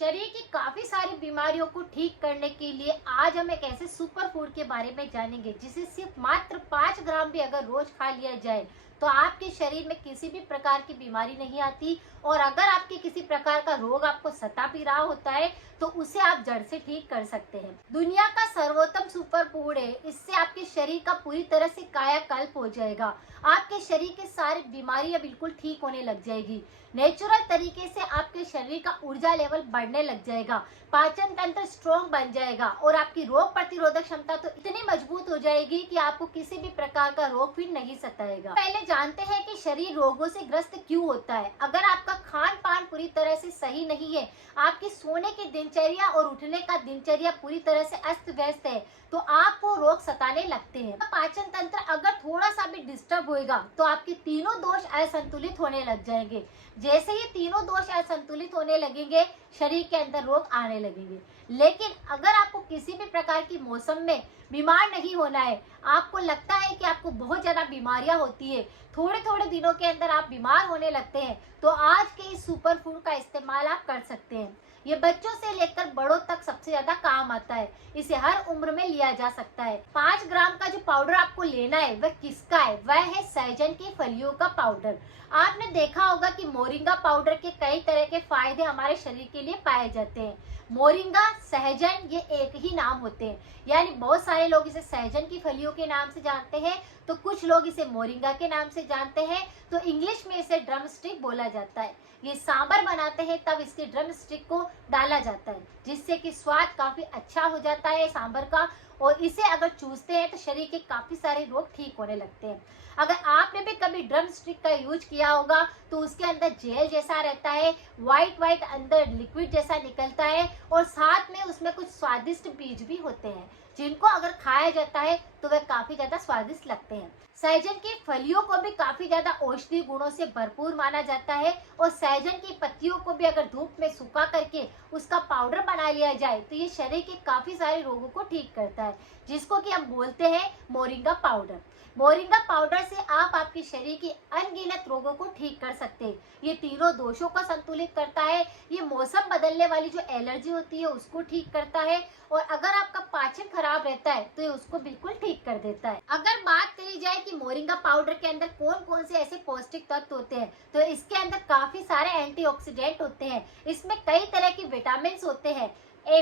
शरीर की काफी सारी बीमारियों को ठीक करने के लिए आज हम एक ऐसे सुपर फूड के बारे में जानेंगे जिसे सिर्फ मात्र 5 ग्राम भी अगर रोज खा लिया जाए तो आपके शरीर में किसी भी प्रकार की बीमारी नहीं आती। और अगर आपके किसी प्रकार का रोग आपको सता भी रहा होता है तो उसे आप जड़ से ठीक कर सकते हैं। दुनिया का सर्वोत्तम सुपर फूड है, इससे आपके शरीर का पूरी तरह से कायाकल्प हो जाएगा। आपके शरीर के सारी बीमारियां बिल्कुल ठीक होने लग जाएगी। नेचुरल तरीके से आपके शरीर का ऊर्जा लेवल बढ़ने लग जाएगा, पाचन तंत्र स्ट्रॉन्ग बन जाएगा और आपकी रोग प्रतिरोधक क्षमता तो इतनी मजबूत हो जाएगी कि आपको किसी भी प्रकार का रोग फिर नहीं सताएगा। पहले जानते हैं कि शरीर रोगों से ग्रस्त क्यों होता है। अगर आपका खान पान पूरी तरह से सही नहीं है, आपकी सोने की दिनचर्या और उठने का दिनचर्या पूरी तरह से अस्त व्यस्त है, तो आपको रोग सताने लगते हैं। पाचन तंत्र अगर थोड़ा सा भी डिस्टर्ब होएगा तो आपके तीनों दोष असंतुलित होने लग जाएंगे। जैसे ये तीनों दोष असंतुलित होने लगेंगे, शरीर के अंदर रोग आने लगेंगे। लेकिन अगर आपको किसी भी प्रकार की मौसम में बीमार नहीं होना है, आपको लगता है कि आपको बहुत ज्यादा बीमारियां होती है, थोड़े थोड़े दिनों के अंदर आप बीमार होने लगते हैं, तो आज के इस सुपर फूड का इस्तेमाल आप कर सकते हैं। ये बच्चों से लेकर बड़ों तक सबसे ज्यादा काम आता है। इसे हर उम्र में लिया जा सकता है। 5 ग्राम का जो पाउडर आपको लेना है वह किसका है? वह है सहजन की फलियों का पाउडर। आपने देखा होगा कि मोरिंगा पाउडर के कई तरह के फायदे हमारे शरीर के लिए पाए जाते हैं। मोरिंगा, सहजन ये एक ही नाम होते हैं, यानी बहुत सारे लोग इसे सहजन की फलियों के नाम से जानते हैं, तो कुछ लोग इसे मोरिंगा के नाम से जानते हैं। तो इंग्लिश में इसे ड्रम स्टिक बोला जाता है। ये सांबर बनाते हैं तब इसके ड्रम स्टिक को डाला जाता है, जिससे कि स्वाद काफी अच्छा हो जाता है सांबर का। और इसे अगर चूसते हैं तो शरीर के काफी सारे रोग ठीक होने लगते हैं। अगर आपने भी कभी ड्रम स्टिक का यूज किया होगा तो उसके अंदर जेल जैसा रहता है, व्हाइट व्हाइट अंदर लिक्विड जैसा निकलता है और साथ में उसमें कुछ स्वादिष्ट बीज भी होते हैं, जिनको अगर खाया जाता है तो वह काफी ज्यादा स्वादिष्ट लगते हैं। सहजन की फलियों को भी काफी ज्यादा औषधीय गुणों से भरपूर माना जाता है और सहजन की पत्तियों को भी अगर धूप में सुखा करके उसका पाउडर बना लिया जाए तो ये शरीर के काफी सारे रोगों को ठीक करता है, जिसको कि हम बोलते हैं मोरिंगा पाउडर। मोरिंगा पाउडर से आप आपके शरीर की अनगिनत रोगों को ठीक कर सकते हैं। ये तीनों दोषों को संतुलित करता है। ये मौसम बदलने वाली जो एलर्जी होती है उसको ठीक करता है और अगर आपका पाचन खराब रहता है तो ये उसको बिल्कुल ठीक कर देता है। अगर बात करी जाए कि मोरिंगा पाउडर के अंदर कौन कौन से ऐसे पौष्टिक तत्व होते हैं, तो इसके अंदर काफी सारे एंटीऑक्सीडेंट होते हैं। इसमें कई तरह के विटामिन होते हैं।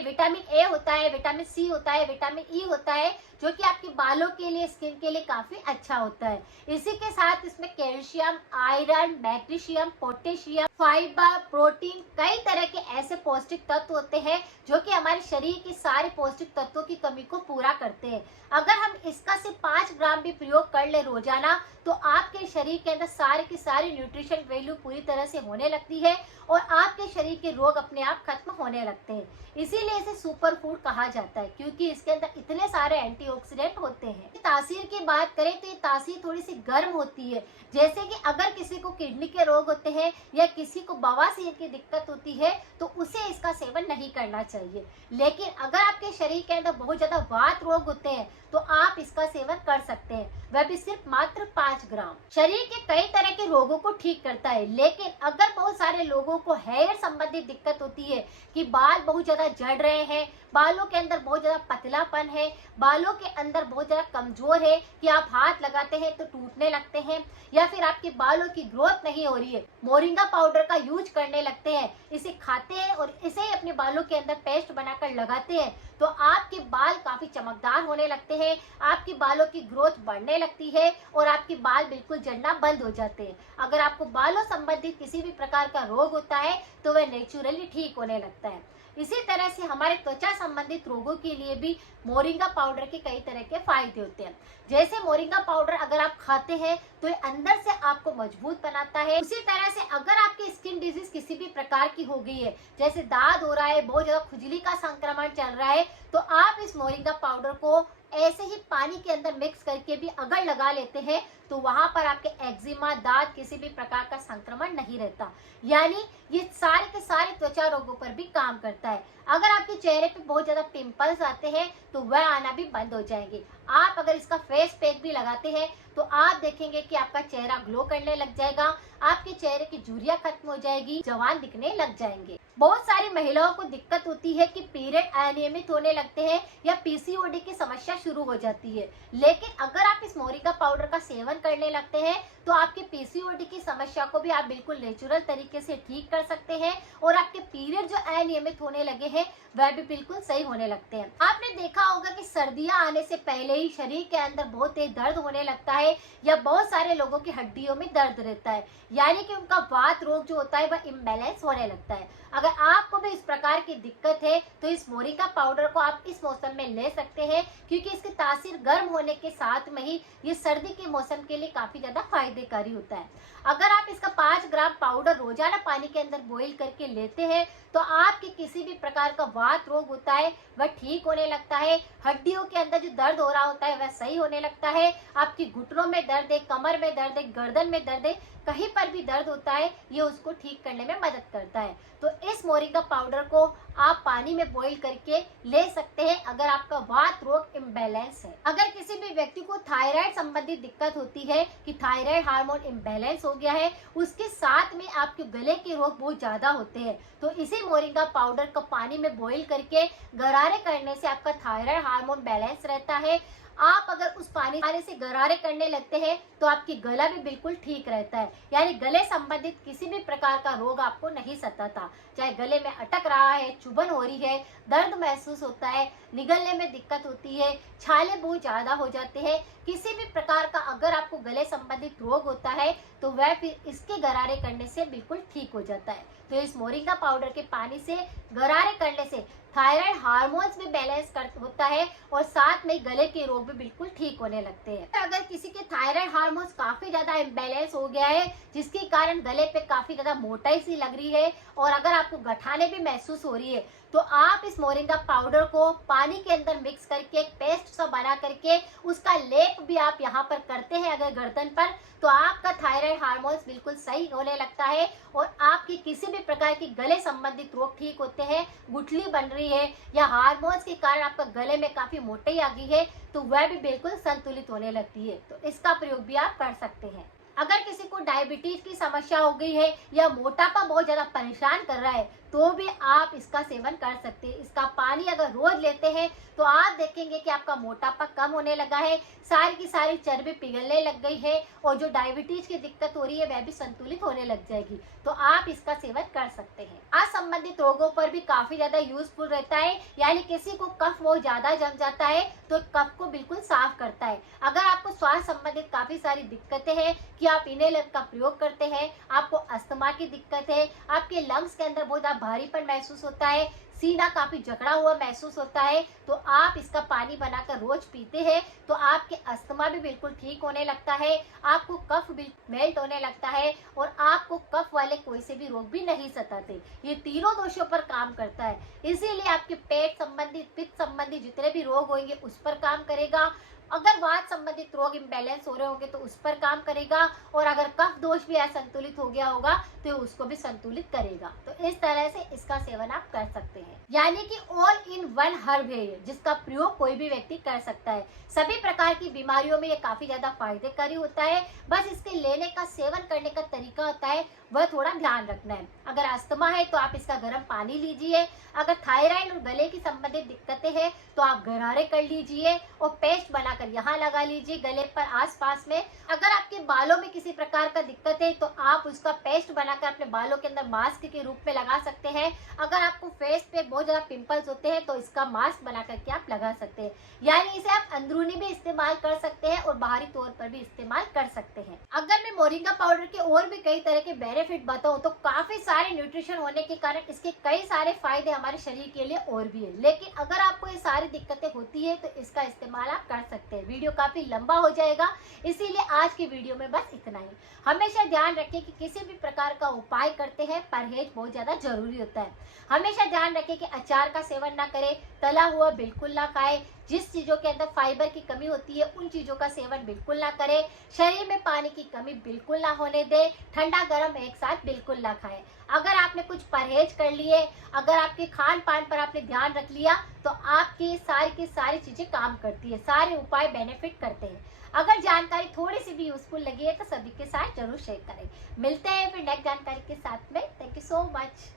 विटामिन ए होता है, विटामिन सी होता है, विटामिन ई होता है, जो कि आपके बालों के लिए, स्किन के लिए काफी अच्छा होता है। इसी के साथ इसमें calcium, iron, magnesium, potassium, fibre, protein, कई तरह के ऐसे पौष्टिक तत्व होते हैं जो कि हमारे शरीर की सारे पौष्टिक तत्वों की कमी को पूरा करते हैं। अगर हम इसका सिर्फ 5 ग्राम भी प्रयोग कर ले रोजाना तो आपके शरीर के अंदर सारे की सारी न्यूट्रिशन वैल्यू पूरी तरह से होने लगती है और आपके शरीर के रोग अपने आप खत्म होने लगते हैं। इसीलिए इसे सुपर फूड कहा जाता है, क्योंकि इसके अंदर इतने सारे एंटीऑक्सीडेंट होते हैं। तासीर की बात करें तो ये तासीर थोड़ी सी गर्म होती है। जैसे कि अगर किसी को किडनी के रोग होते हैं या किसी को बवासीर की दिक्कत होती है तो उसे इसका सेवन नहीं करना चाहिए। लेकिन अगर आपके शरीर के अंदर बहुत ज्यादा वात रोग होते हैं तो आप इसका सेवन कर सकते हैं, वह भी सिर्फ मात्र 5 ग्राम। शरीर के कई तरह के रोगों को ठीक करता है। लेकिन अगर बहुत सारे लोगों को हेयर संबंधित दिक्कत होती है कि बाल बहुत ज्यादा झड़ रहे हैं, बालों के अंदर बहुत ज्यादा पतलापन है, बालों के अंदर बहुत ज्यादा कमजोर है कि आप हाथ लगाते हैं तो टूटने लगते हैं, या फिर आपके बालों की ग्रोथ नहीं हो रही है, मोरिंगा पाउडर का यूज करने लगते हैं, इसे खाते हैं और इसे ही अपने बालों के अंदर पेस्ट बनाकर लगाते हैं, तो आपके बाल काफी चमकदार होने लगते हैं, आपके बालों की ग्रोथ बढ़ने लगती है और आपके बाल बिल्कुल झड़ना बंद हो जाते हैं। अगर आपको बालों संबंधित किसी भी प्रकार का रोग होता है तो वह नेचुरली ठीक होने लगता है। इसी तरह से हमारे त्वचा संबंधित रोगों के लिए भी मोरिंगा पाउडर के कई तरह के फायदे होते हैं। जैसे मोरिंगा पाउडर अगर आप खाते हैं तो ये अंदर से आपको मजबूत बनाता है। उसी तरह से अगर आपकी स्किन डिजीज किसी भी प्रकार की हो गई है, जैसे दाद हो रहा है, बहुत ज्यादा खुजली का संक्रमण चल रहा है, तो आप इस मोरिंगा पाउडर को ऐसे ही पानी के अंदर मिक्स करके भी अगर लगा लेते हैं तो वहां पर आपके एक्जिमा, दाद, किसी भी प्रकार का संक्रमण नहीं रहता। यानी ये सारे के सारे त्वचा रोगों पर भी काम करता है। अगर आपके चेहरे पे बहुत ज्यादा पिंपल्स आते हैं तो वह आना भी बंद हो जाएंगे। आप अगर इसका फेस पैक भी लगाते हैं तो आप देखेंगे कि आपका चेहरा ग्लो करने लग जाएगा, आपके चेहरे की झुर्रियां खत्म हो जाएगी, जवान दिखने लग जाएंगे। बहुत सारी महिलाओं को दिक्कत होती है कि पीरियड अनियमित होने लगते हैं या पीसीओडी की समस्या शुरू हो जाती है, लेकिन अगर आप इस मोरिंगा पाउडर का सेवन करने लगते हैं तो आपकी पीसीओडी की समस्या को भी आप बिल्कुल नेचुरल तरीके से ठीक कर सकते हैं और आपके पीरियड जो अनियमित होने लगे हैं वह भी बिल्कुल सही होने लगते हैं। आपने देखा होगा कि सर्दियां आने से पहले ही शरीर के अंदर बहुत तेज दर्द होने लगता है या बहुत सारे लोगों की हड्डियों में दर्द रहता है, यानी कि उनका वात रोग जो होता है वह इम्बैलेंस होने लगता है। अगर आपको भी इस प्रकार की दिक्कत है तो इस मोरिंगा पाउडर को आप इस मौसम में ले सकते हैं, क्योंकि इसकी तासीर गर्म होने के साथ में ही ये सर्दी के मौसम के लिए काफी ज्यादा फायदेकारी होता है। अगर आप इसका 5 ग्राम पाउडर रोजाना पानी के अंदर बॉईल करके लेते हैं तो आपके किसी भी प्रकार का वात रोग होता है वह ठीक होने लगता है, हड्डियों के अंदर जो दर्द हो रहा होता है वह सही होने लगता है, आपकी घुटनों में दर्द है, कमर में दर्द है, गर्दन में दर्द है, कहीं पर भी दर्द होता है ये उसको ठीक करने में मदद करता है। तो इस मोरिंगा पाउडर को आप पानी में बॉईल करके ले सकते हैं अगर आपका वात रोग इम्बैलेंस है। अगर किसी भी व्यक्ति को थायराइड संबंधित दिक्कत होती है कि थायराइड हार्मोन इम्बैलेंस हो गया है, उसके साथ में आपके गले के रोग बहुत ज्यादा होते हैं, तो इसी मोरिंगा पाउडर को पानी में बॉईल करके गरारे करने से आपका थायराइड हार्मोन बैलेंस रहता है। आप अगर उस पानी से गरारे करने लगते हैं तो आपकी गला भी बिल्कुल ठीक रहता है, यानी गले संबंधित किसी भी प्रकार का रोग आपको नहीं सताता, चाहे गले में अटक रहा है, चुभन हो रही है, दर्द महसूस होता है, निगलने में दिक्कत होती है, छाले बहुत ज्यादा हो जाते हैं, किसी भी प्रकार का अगर आपको गले संबंधित रोग होता है तो वह फिर इसके गरारे करने से बिल्कुल ठीक हो जाता है। तो इस मोरिंगा पाउडर के पानी से गरारे करने से थायराइड हार्मोन्स भी बैलेंस होता है और साथ में गले के रोग भी बिल्कुल ठीक होने लगते हैं। अगर किसी के थायराइड हार्मोन्स काफी ज्यादा इम्बैलेंस हो गया है जिसके कारण गले पे काफी ज्यादा मोटाई सी लग रही है और अगर आपको गठाने भी महसूस हो रही है तो आप इस मोरिंगा पाउडर को पानी के अंदर मिक्स करके एक पेस्ट सा बना करके उसका लेप भी आप यहाँ पर करते हैं अगर गर्दन पर, तो आपका थायराइड हार्मोन्स बिल्कुल सही होने लगता है और आपकी किसी भी प्रकार की गले संबंधित रोग ठीक होते हैं। गुठली बन रही है या हार्मोन्स के कारण आपका गले में काफी मोटाई आ गई है तो वह भी बिल्कुल संतुलित होने लगती है, तो इसका प्रयोग भी आप कर सकते हैं। अगर किसी को डायबिटीज की समस्या हो गई है या मोटापा बहुत ज्यादा परेशान कर रहा है तो भी आप इसका सेवन कर सकते हैं। इसका पानी अगर रोज लेते हैं तो आप देखेंगे कि आपका मोटापा कम होने लगा है, सारी की सारी चर्बी पिघलने लग गई है और जो डायबिटीज की दिक्कत हो रही है वह भी संतुलित होने लग जाएगी, तो आप इसका सेवन कर सकते हैं। आज संबंधित रोगों पर भी काफी ज्यादा यूजफुल रहता है, यानी किसी को कफ बहुत ज्यादा जम जाता है तो कफ को बिल्कुल साफ करता है। अगर आपको स्वास्थ्य संबंधित काफी सारी दिक्कतें हैं कि आप इनहेलर का प्रयोग करते हैं, आपको अस्थमा की दिक्कत है, आपके लंग्स के अंदर बहुत भारीपन महसूस होता है, सीना काफी जकड़ा हुआ महसूस होता है, तो आप इसका पानी बनाकर रोज पीते हैं तो आपके अस्थमा भी बिल्कुल ठीक होने लगता है, आपको कफ भी मेल्ट होने लगता है और आपको कफ वाले कोई से भी रोग भी नहीं सताते। ये तीनों दोषों पर काम करता है, इसीलिए आपके पेट संबंधित, पित्त संबंधित जितने भी रोग होंगे उस पर काम करेगा। अगर वात संबंधित रोग इम्बैलेंस हो रहे होंगे तो उस पर काम करेगा और अगर कफ दोष भी असंतुलित हो गया होगा तो उसको भी संतुलित करेगा। तो इस तरह से इसका सेवन आप कर सकते हैं, यानी कि ऑल इन वन हर्ब है जिसका प्रयोग कोई भी व्यक्ति कर सकता है। सभी प्रकार की बीमारियों में ये काफी ज्यादा फायदेकारी होता है, बस इसके लेने का, सेवन करने का तरीका होता है वह थोड़ा ध्यान रखना है। अगर अस्थमा है तो आप इसका गर्म पानी लीजिए, अगर थायराइड और गले की संबंधित दिक्कतें हैं तो आप गरारे कर लीजिए और पेस्ट बनाकर यहाँ लगा लीजिए गले पर आसपास में। अगर आपके बालों में किसी प्रकार का दिक्कत है तो आप उसका पेस्ट बनाकर अपने बालों के अंदर मास्क के रूप में लगा सकते हैं। अगर आपको फेस पे बहुत ज्यादा पिंपल्स होते हैं तो इसका मास्क बना करके आप लगा सकते हैं, यानी इसे आप अंदरूनी भी इस्तेमाल कर सकते हैं और बाहरी तौर पर भी इस्तेमाल कर सकते हैं। अगर मैं मोरिंगा पाउडर के और भी कई तरह के बेनिफिट बताऊं तो काफी सारे न्यूट्रिशन होने के कारण इसके कई सारे फायदे हमारे शरीर के लिए और भी है, लेकिन अगर आपको ये सारी दिक्कतें होती है तो इसका इस्तेमाल आप कर सकते हैं। वीडियो काफी लंबा हो जाएगा, इसीलिए आज की वीडियो में बस इतना ही। हमेशा ध्यान रखें कि किसी भी प्रकार का उपाय करते हैं परहेज बहुत ज्यादा जरूरी होता है। हमेशा ध्यान रखें कि अचार का सेवन ना करें, तला हुआ बिल्कुल ना खाएं, जिस चीजों के अंदर फाइबर की कमी होती है उन चीजों का सेवन बिल्कुल ना करें, शरीर में पानी की कमी बिल्कुल ना होने दें, ठंडा गर्म एक साथ बिल्कुल ना खाएं। अगर आपने कुछ परहेज कर लिए, अगर आपके खान पान पर आपने ध्यान रख लिया तो आपकी सारी की सारी चीजें काम करती है, सारे उपाय बेनिफिट करते हैं। अगर जानकारी थोड़ी सी भी यूजफुल लगी है तो सभी के साथ जरूर शेयर करें। मिलते हैं फिर नेक्स्ट जानकारी के साथ में। Thank you so much.